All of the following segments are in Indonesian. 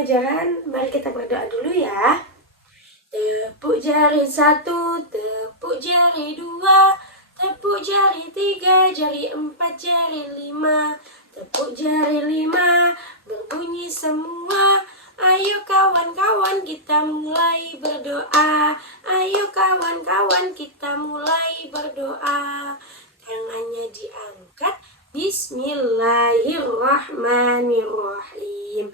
pelajaran, mari kita berdoa dulu ya. Tepuk jari 1, tepuk jari 2, tepuk jari 3, jari 4, jari 5. Tepuk jari 5, berbunyi semua. Ayo kawan-kawan kita mulai berdoa. Ayo kawan-kawan kita mulai berdoa. Tangannya diangkat. Bismillahirrahmanirrahim.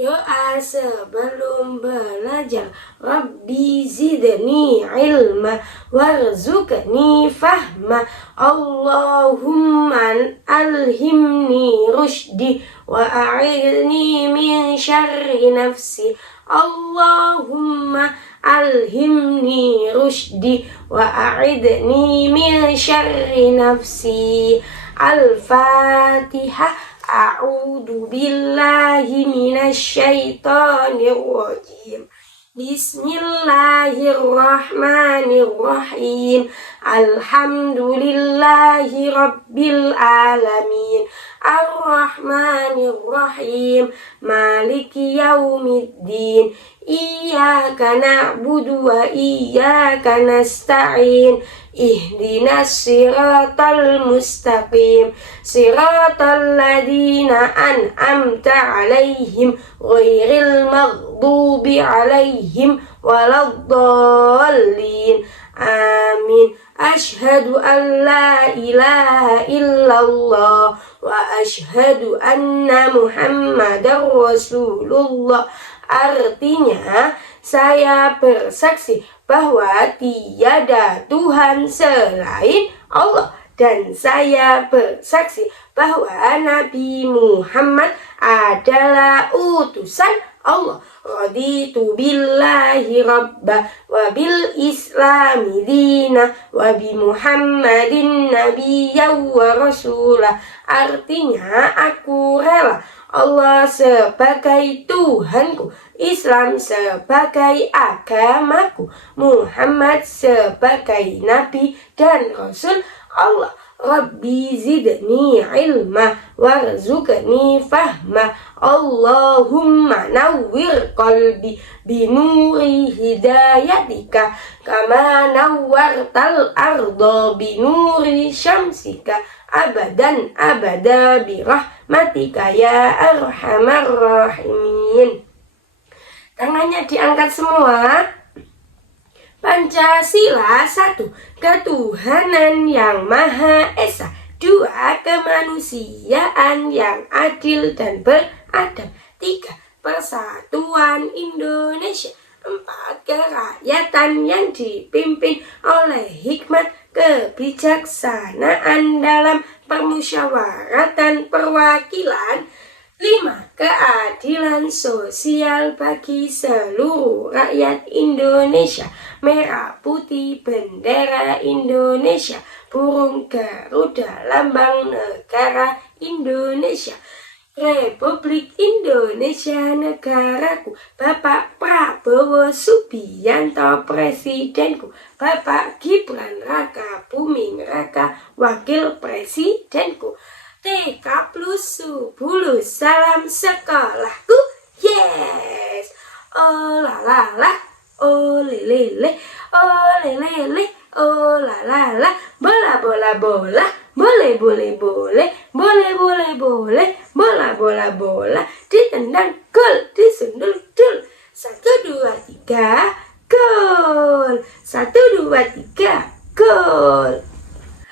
Doa sebelum belajar. Rabbi zidni ilma warzuqni fahma. Allahumma alhimni rushdi wa a'idni min syarri nafsi. Allahumma alhimni rushdi wa a'idni min syarri nafsi. Al-Fatihah. A'udzu billahi minasyaitonir rajim. Bismillahirrahmanirrahim. Alhamdulillahi rabbil alamin. Ar-Rahmanir-Rahim. Maliki yaumiddin. Iyyaka na'budu wa iyyaka nasta'in. Ihdinas siratal mustaqim. Siratal ladzina an'amta 'alaihim ghairil maghdubi 'alaihim waladdallin. Amin. Asyhadu an la ilaha illallah wa asyhadu anna Muhammadar Rasulullah. Artinya, saya bersaksi bahwa tiada Tuhan selain Allah, dan saya bersaksi bahwa Nabi Muhammad adalah utusan Allah. Raditu billahi rabba wa bil islami dina wa bi Muhammadin nabiyyan wa rasulah. Artinya, aku rela Allah sebagai Tuhanku, Islam sebagai agamaku, Muhammad sebagai Nabi dan Rasul Allah. Rabbi zidni ilma warzuqni fahma. Allahumma nawwir qalbi binuri hidayatika kama nawwartal arda binuri syamsika abadan abada birahmatika ya arhamar rahimin. Tangannya diangkat semua. Pancasila 1. Ketuhanan yang Maha Esa. 2. Kemanusiaan yang adil dan beradab. 3. Persatuan Indonesia. 4. Kerakyatan yang dipimpin oleh hikmat kebijaksanaan dalam permusyawaratan perwakilan. 5. Keadilan sosial bagi seluruh rakyat Indonesia. Merah putih bendera Indonesia, burung garuda lambang negara Indonesia. Republik Indonesia negaraku. Bapak Prabowo Subianto presidenku. Bapak Gibran Raka Buming Raka wakil presidenku. TK plus 10 salam sekolahku. Yes. Oh la la la, oh le le le, oh le le le, oh la la la. Bola bola bola, boleh boleh boleh, boleh boleh boleh. Bola bola bola, ditendang gol, disundul dul. 1 2 3 gol. 1 2 3 gol.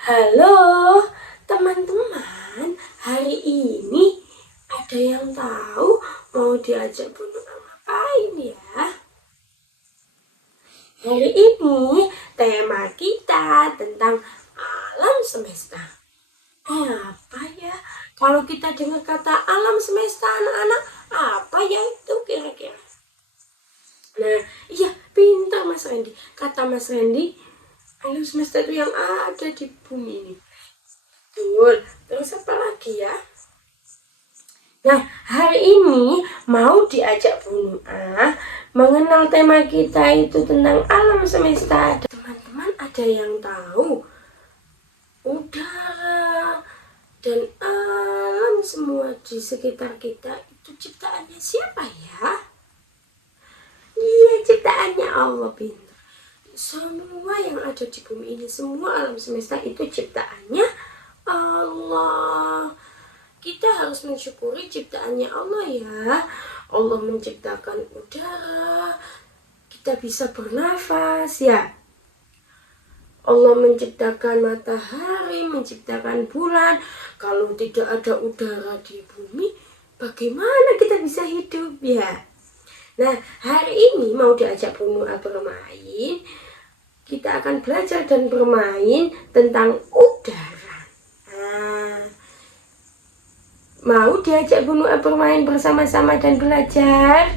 Halo teman-teman, hari ini ada yang tahu mau diajak bunuh ngapain ya? Hari ini tema kita tentang alam semesta. Apa ya? Kalau kita dengar kata alam semesta anak-anak, apa ya itu kira-kira? Nah, iya, pintar Mas Randy. Kata Mas Randy, alam semesta itu yang ada di bumi ini. Betul. Terus apa lagi ya? Nah, hari ini mau diajak Bunda mengenal tema kita itu tentang alam semesta. Teman-teman ada yang tahu udara dan alam semua di sekitar kita itu ciptaannya siapa ya? ciptaannya Allah, pintar. Semua yang ada di bumi ini, semua alam semesta itu ciptaannya Allah. Kita harus mensyukuri ciptaannya Allah ya. Allah menciptakan udara, kita bisa bernafas ya. Allah menciptakan matahari, menciptakan bulan. Kalau tidak ada udara di bumi, bagaimana kita bisa hidup ya? Nah, hari ini mau diajak Bu Nu'a bermain. Kita akan belajar dan bermain tentang udara. Nah, mau diajak Bu Nu'a bermain bersama-sama dan belajar?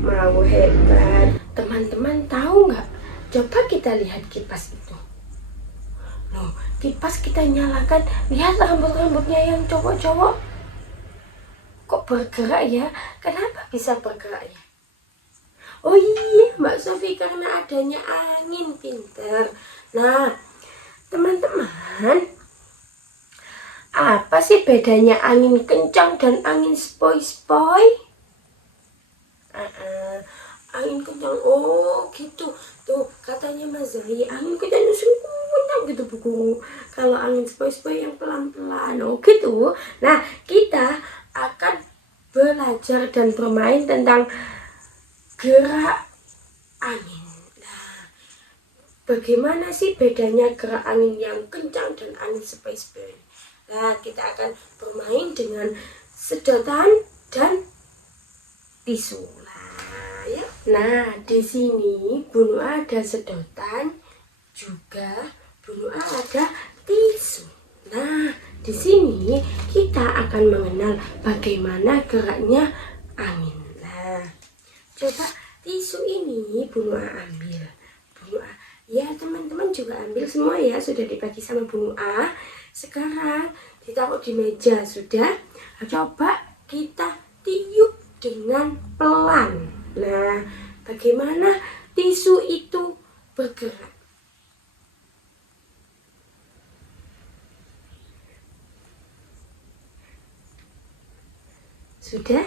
Mau, hebat. Teman-teman tahu nggak? Coba kita lihat kipas itu. Loh, kipas kita nyalakan, lihat rambut-rambutnya yang cowok-cowok. Kok bergerak ya? Kenapa bisa bergerak ya? Oh iya, Mbak Sofi, karena adanya angin, pinter. Nah, teman-teman, apa sih bedanya angin kencang dan angin sepoi-sepoi? Angin kencang, oh gitu. Tuh, katanya Mas Zahir, angin kencang itu gitu buku. Kalau angin sepoi-sepoi yang pelan-pelan, oh gitu. Nah, kita akan belajar dan bermain tentang gerak angin. Nah, bagaimana sih bedanya gerak angin yang kencang dan angin sepoi-sepoi? Nah, kita akan bermain dengan sedotan dan tisu. Nah, ya. Nah, di sini Bu Nu'a ada sedotan, juga Bu Nu'a ada tisu. Nah, di sini kita akan mengenal bagaimana geraknya angin. Nah, coba tisu ini Bu Nu'a ambil. Bu Nu'a, ya teman-teman juga ambil semua ya, sudah dibagi sama Bu Nu'a. Sekarang ditaruh di meja sudah. Coba kita tiup dengan pelan. Nah, bagaimana tisu itu bergerak? Sudah?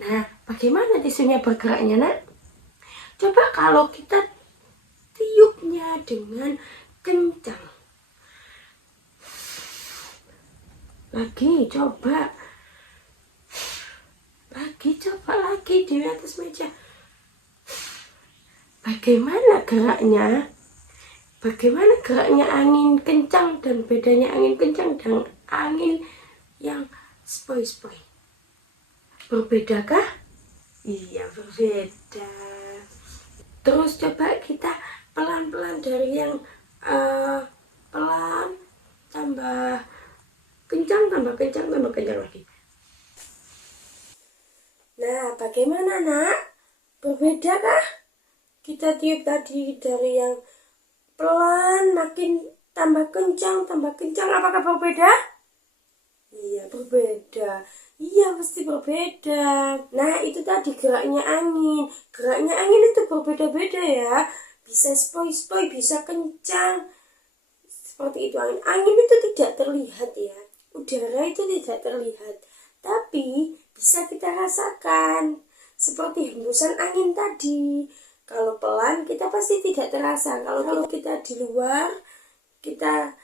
Nah, bagaimana tisunya bergeraknya, nak? Coba kalau kita tiupnya dengan kencang. Lagi, coba. Lagi di atas meja. Bagaimana geraknya? Bagaimana geraknya angin kencang dan bedanya angin kencang dan angin yang sepoi-sepoi? Berbedakah? Iya, berbeda. Terus coba kita pelan-pelan dari yang pelan tambah kencang lagi. Nah, bagaimana, nak? Berbedakah? Kita tiup tadi dari yang pelan makin tambah kencang, apakah berbeda? Iya, berbeda. Iya, pasti berbeda. Nah, itu tadi geraknya angin. Geraknya angin itu berbeda-beda ya. Bisa sepoi-sepoi, bisa kencang. Seperti itu angin. Angin itu tidak terlihat ya. Udara itu tidak terlihat. Tapi bisa kita rasakan. Seperti hembusan angin tadi. Kalau pelan kita pasti tidak terasa. Kalau kita di luar, kita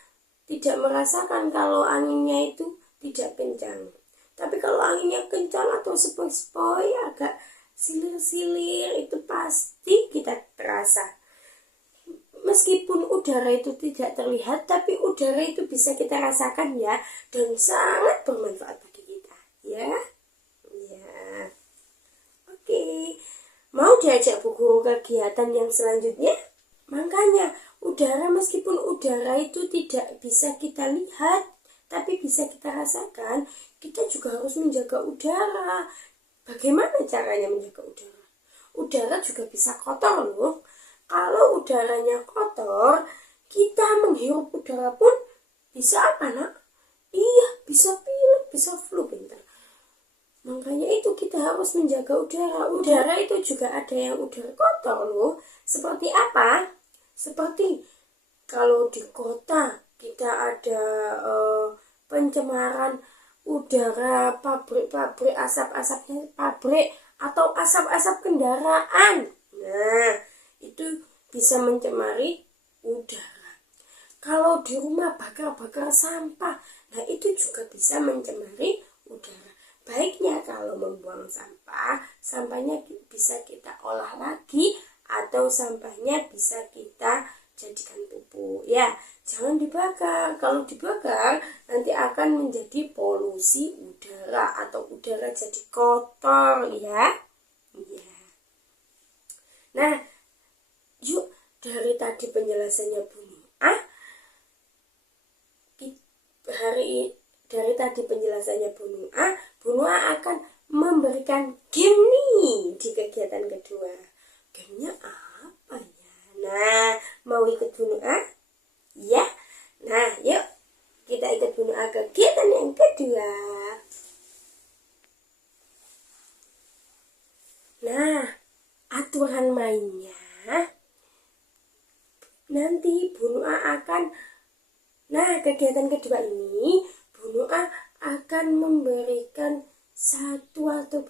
tidak merasakan kalau anginnya itu tidak kencang. Tapi kalau anginnya kencang atau sepoi-sepoi, agak silir-silir, itu pasti kita terasa. Meskipun udara itu tidak terlihat, tapi udara itu bisa kita rasakan ya, dan sangat bermanfaat bagi kita, ya. Ya. Oke. Mau diajak Bu Guru kegiatan yang selanjutnya? Makanya, meskipun udara itu tidak bisa kita lihat, tapi bisa kita rasakan, kita juga harus menjaga udara. Bagaimana caranya menjaga udara? Udara juga bisa kotor loh. Kalau udaranya kotor, kita menghirup udara pun bisa apa, nak? Iya, bisa pilek, bisa flu, pintar. Makanya itu kita harus menjaga udara. Udara itu juga ada yang udara kotor loh. Seperti apa? Seperti kalau di kota kita ada pencemaran udara, pabrik, asap-asapnya pabrik, atau asap-asap kendaraan. Nah, itu bisa mencemari udara. Kalau di rumah bakar-bakar sampah, nah itu juga bisa mencemari udara. Baiknya kalau membuang sampah, sampahnya bisa kita olah lagi atau sampahnya bisa kita jadikan pupuk ya. Jangan dibakar. Kalau dibakar nanti akan menjadi polusi udara atau udara jadi kotor ya. Ya. Nah, yuk dari tadi penjelasannya Bu Nuah, dari tadi penjelasannya Bu Nuah akan memberikan game nih di kegiatan kedua. Gamenya apa ya? Nah, mau ikut Bu Nuah? Ya. Nah, yuk kita ikut Bu Nuah ke kegiatan yang kedua. Nah, aturan mainnya nanti Bu Nuah akan, kegiatan kedua ini Bu Nuah akan memberikan satu atau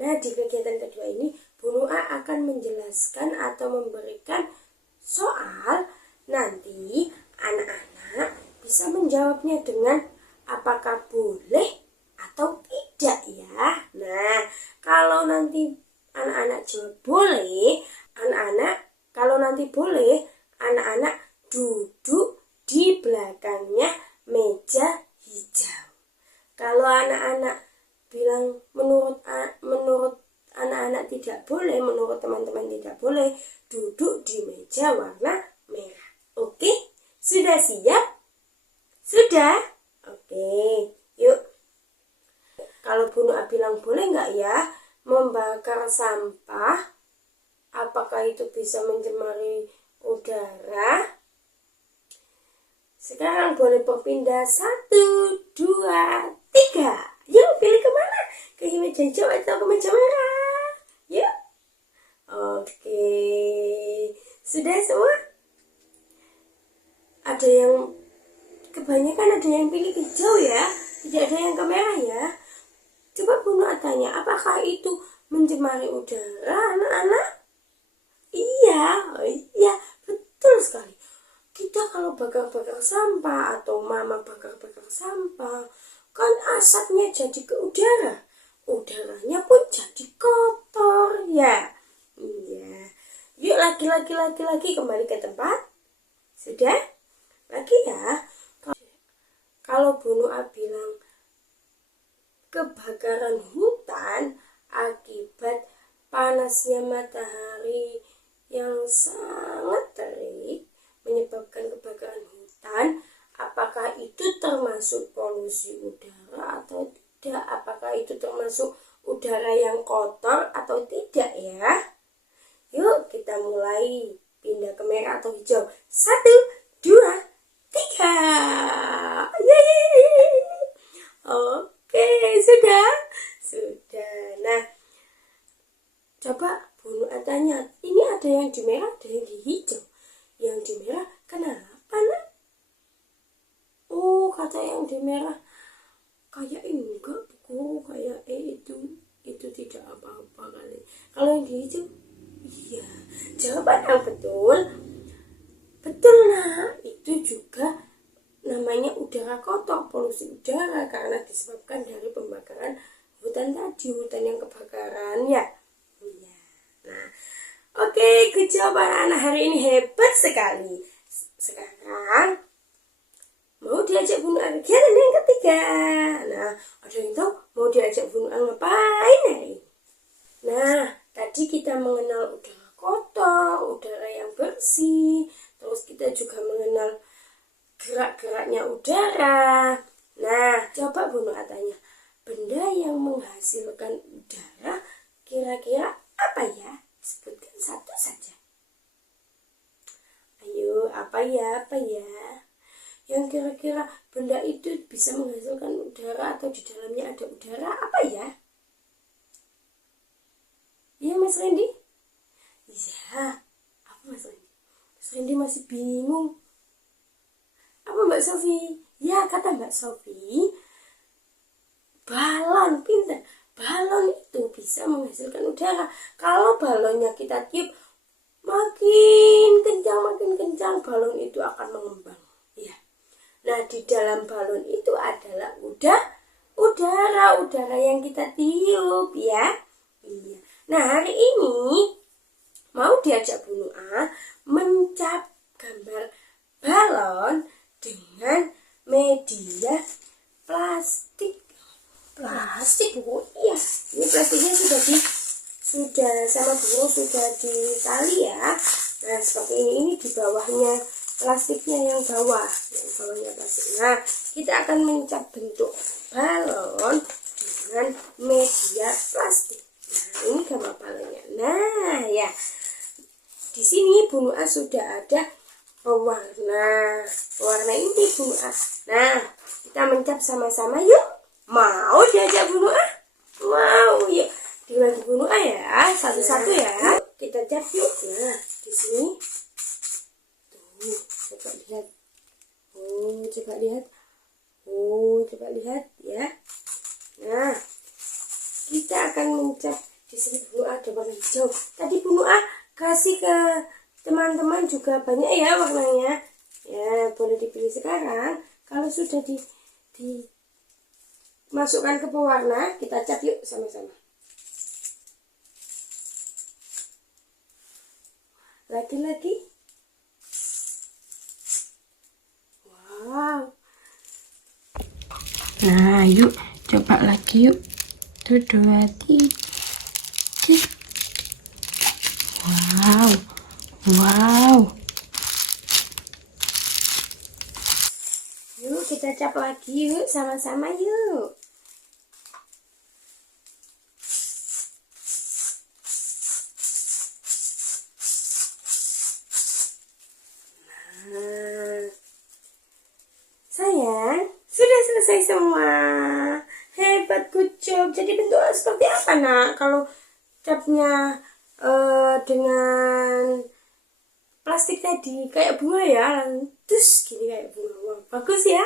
di kegiatan kedua ini Bu Nuah akan menjelaskan atau memberikan soal. Nanti anak-anak bisa menjawabnya dengan apakah boleh atau tidak ya. Nah, kalau nanti anak-anak jawab boleh, anak-anak duduk di belakangnya meja hijau. Kalau anak-anak bilang menurut anak-anak tidak boleh, menurut teman-teman tidak boleh, duduk di meja warna merah. Oke? Sudah siap? Sudah? Oke, yuk. Kalau Bu Nuah bilang boleh nggak ya membakar sampah? Apakah itu bisa mencemari udara? Sekarang boleh berpindah 1, 2, 3. Yuk pilih kemana? Ke meja hijau atau ke meja merah? Yuk. Oke. Sudah semua? Ada yang kebanyakan ada yang pilih hijau ya, tidak ada yang ke merah ya. Coba Bu Nuah tanya, apakah itu mencemari udara anak-anak? Iya, betul sekali. Kita kalau bakar-bakar sampah atau mama bakar-bakar sampah, kan asapnya jadi ke udara. Udaranya pun jadi kotor ya. Iya. Yuk lagi kembali ke tempat. Sudah? Lagi ya. Kalau Bu Nuah bilang kebakaran hutan akibat panasnya matahari yang sangat terik menyebabkan kebakaran hutan, apakah itu termasuk polusi udara atau tidak? Apakah itu termasuk udara yang kotor atau tidak ya? Yuk kita mulai pindah ke merah atau hijau. 1, 2, 3. Yeay. Oke, sudah. Nah, coba Bu Nuah tanya, ini ada yang di merah, ada yang di hijau. Yang di merah kenapa nak? Oh, kata yang di merah, kayak enggak Bu, kayak itu tidak apa-apa kali. Kalau yang di hijau, iya. Jawaban yang betul nak. Itu juga namanya udara kotor, polusi udara karena disebabkan dari pembakaran hutan tadi, hutan yang kebakaran ya. Iya. Nah, oke, jawaban anak hari ini hebat sekali. Sekarang mau diajak Bu Nuah kegiatan yang ketiga. Nah, ada yang tahu mau diajak Bu Nuah ngapain hari ini? Nah, tadi kita mengenal udara kotor, udara yang bersih, terus kita juga mengenal gerak-geraknya udara. Nah, coba Bu Nuah tanya, benda yang menghasilkan udara kira-kira apa ya? Sebutkan satu saja. Ayo, apa ya? Yang kira-kira benda itu bisa menghasilkan udara atau di dalamnya ada udara, apa ya? Iya Mas Randy? Iya, apa Mas Randy? Mas Randy masih bingung. Apa Mbak Sofi? Ya, kata Mbak Sofi, balon. Pintar. Balon itu bisa menghasilkan udara. Kalau balonnya kita tiup, makin kencang balon itu akan mengembang. Ya. Nah, di dalam balon itu adalah udara yang kita tiup ya. Iya. Nah, hari ini mau diajak Bu Nu'ah mencap gambar balon dengan media plastik. Bu. Iya, ini plastiknya sudah sama Bu sudah ditali ya. Nah, seperti ini di bawahnya plastiknya, yang bawahnya plastik. Nah, kita akan mencap bentuk balon dengan media plastik. Nah, ini gambar balonnya. Nah, ya. Di sini Bu Nu'ah sudah ada pewarna ini Bu Nu'ah. Nah, kita mencap sama-sama yuk. Mau diajak Bu Nu'ah? Mau, yuk. Dibagi Bu Nu'ah ya, satu-satu ya. Kita cap yuk. Nah, di sini. Tuh, coba lihat. Coba lihat ya. Nah, kita akan mencap di sini Bu Nu'ah ada warna hijau. Tadi Bu Nu'ah kasih ke teman-teman juga banyak ya warnanya. Ya, boleh dipilih sekarang. Kalau sudah dimasukkan ke pewarna, kita cat yuk sama-sama. Lagi-lagi. Wow. Nah, yuk coba lagi yuk. 1, 2, 3. Wow. Yuk kita cap lagi yuk sama-sama yuk. Nah, sayang, sudah selesai semua. Hebat, good job. Jadi bentuknya seperti apa nak? Kalau capnya dengan plastik tadi kayak bunga ya, terus gini kayak bunga. Wow, bagus ya.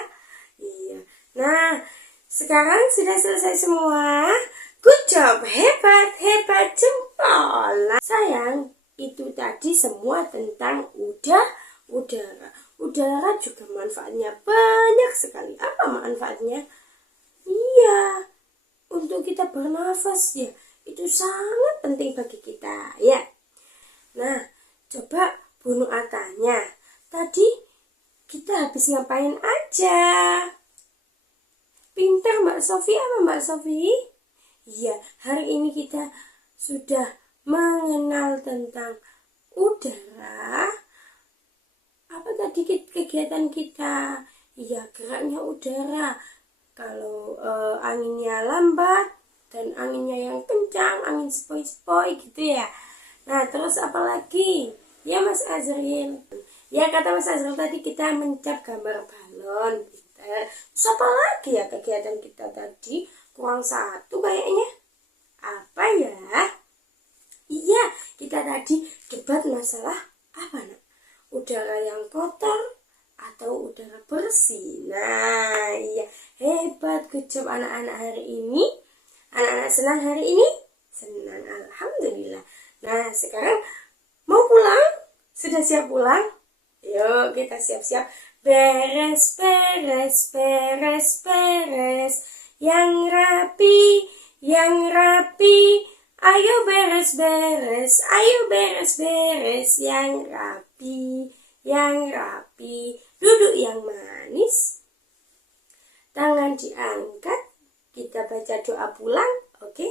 Iya. Nah, sekarang sudah selesai semua. Good job, hebat jempol. Sayang, itu tadi semua tentang udara. Udara juga manfaatnya banyak sekali. Apa manfaatnya? Iya, untuk kita bernafas ya. Itu sangat penting bagi kita ya. Nah, coba Bu Nu'ah tanya, tadi kita habis ngapain aja? Pintar Mbak Sofi apa Mbak Sofi? Iya, hari ini kita sudah mengenal tentang udara. Apa tadi kegiatan kita? Iya, geraknya udara. Kalau anginnya lambat dan anginnya yang kencang, angin sepoi-sepoi gitu ya. Nah, terus apa lagi? Ya Mas Azril. Ya kata Mas Azril tadi kita mencap gambar balon. Terus apa lagi ya kegiatan kita tadi? Kurang satu kayaknya. Apa ya? Iya, kita tadi debat masalah apa nak? Udara yang kotor atau udara bersih. Nah, iya, hebat, good job anak-anak hari ini. Anak-anak senang hari ini? Senang, alhamdulillah. Nah, sekarang mau pulang? Sudah siap pulang? Yuk, kita siap-siap. Beres. Yang rapi. Ayo beres. Yang rapi. Duduk yang manis. Tangan diangkat. Kita baca doa pulang, oke?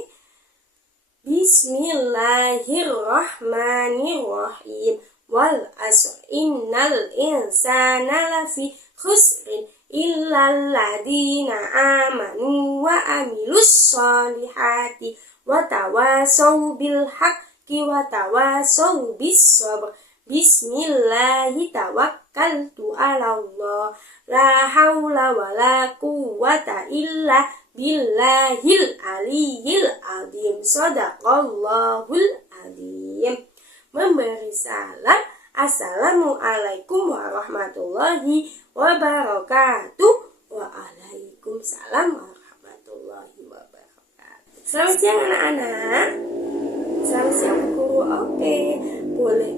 Bismillahirrahmanirrahim. Wal asr innal insana lafi khusrin illal ladina amanu wa amilus solihati wa tawasaw bil haqqi wa tawasaw bis sabr. Bismillahi tawakkaltu ala Allah la haula wa la quwwata illa billahil aliyil azim. Sadaqallahul azim. Memberi salam, assalamualaikum warahmatullahi wabarakatuh. Waalaikumsalam warahmatullahi wabarakatuh. Selamat siang anak-anak. Selamat siang guru. Oke, boleh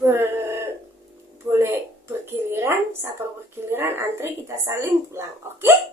boleh bergiliran, sabar bergiliran, antri kita saling pulang. Oke?